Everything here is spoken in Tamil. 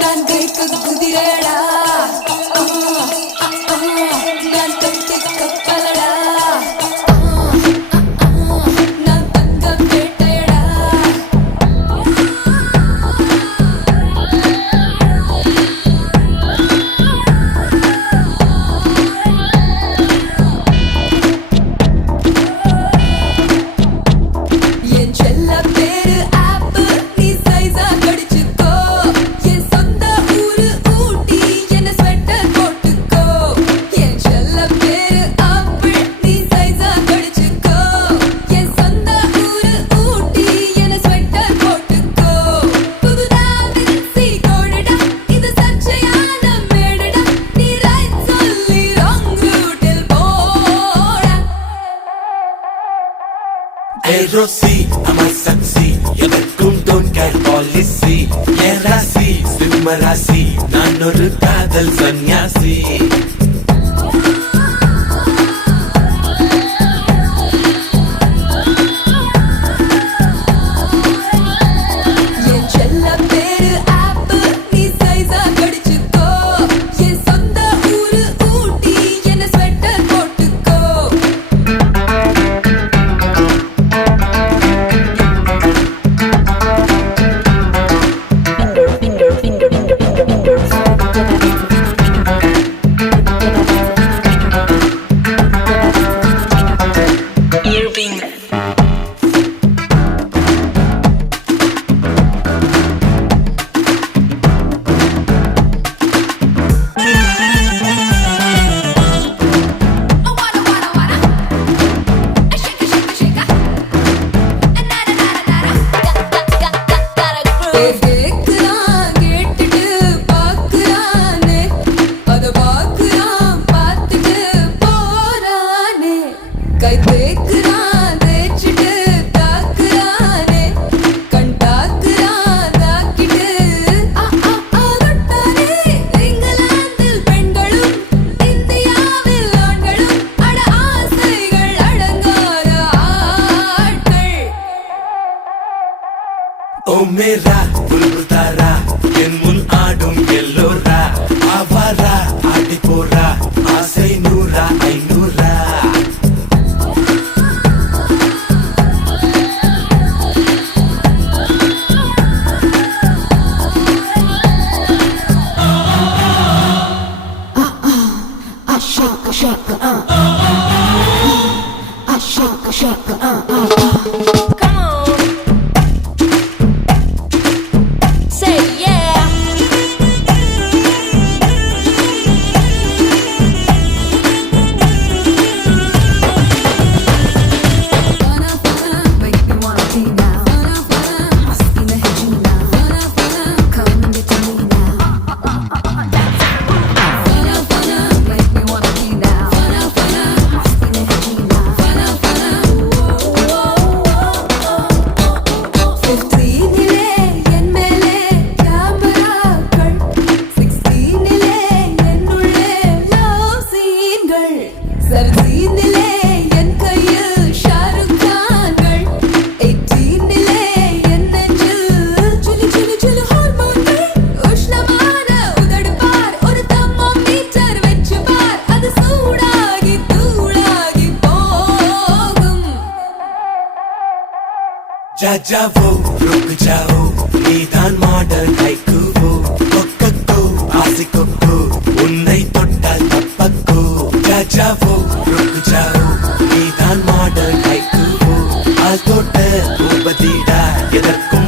நான் கைக்கு குதிரடா நான் கைக்கு கப்பலடா நான் தங்கம் வேட்டையடா என் செல்ல பேரு ஆப்பு நீ சைஸா கடிச்சுக்கோ என் சொந்த ஊரு ஊட்டி என்ன ஸ்வெட்டர் போட்டுக்கோ என் செல்ல பேரு ஆப்பு நீ சைஸா கடிச்சுக்கோ என் சொந்த ஊரு ஊட்டி என்ன ஸ்வெட்டர் போட்டுக்கோ புதுதா மிக்ஸி கோடடா இது சர்ச்சையான மேடடா நீ ரைட் சொல்லி ராங் ரூட்டில் போடா Hey Rosie, I'm a sexy. எதற்கும் don't care policy. என் ராசி சிம்ம ராசி, நான் ஒரு காதல் சன்னியாசி. என் செல்ல பேரு ஆப்பு நீ சைஸா கடிச்சுக்கோ என் சொந்த ஊரு ஊட்டி என்ன ஸ்வெட்டர் போட்டுக்கோ கேக்குறான் கேட்டுட்டு பாக்குறானே அத பாக்குறான் பார்த்துட்டு போறானே கை தேக்குறான் தேய்ச்சிட்டு தாக்குறானே கண் தாக்குறான் தாக்கிட்டு ஆகட்டானே இங்கிலாந்தில் பெண்களும் இந்தியாவில் ஆண்களும் அட ஆசைகள் அடங்காத ஆட்கள் ஓ மேரா புல்புல் தாரா, என் முன் ஆடும் எல்லோரா, ஆவாரா ஆடி போரா, ஆசை நூறா ஐநூறா. Come on. Say yeah. make me wanna be now husky mehjina come and get to me now make me wanna be now husky mehjina 15 என் மேலே கேமராக்கள் 16 என்னுள்ளே லவ் சீன்கள் 17 என் கையில் ஷாருக் கான்கள் 18 என் நெஞ்சில் சுலு சுலு சுலு ஹார்மோன்கள் உஷ்ணமான உதடு பார் ஒரு தெர்மோமீட்டர் வெச்சு பார் அது சூடாகி தூளாகி போகும் जा जाओ रुक जाओ, நீதான் மாடர்ன் ஹைக்கூவோ, கொக்கோ ஆசிக்கோ உன்னை தொட்டால் தப்பக்கோ. जा जाओ रुक जाओ, நீதான் மாடர்ன் ஹைக்கூவோ, ஆள் தோட்ட பூபதிடா எதற்கும்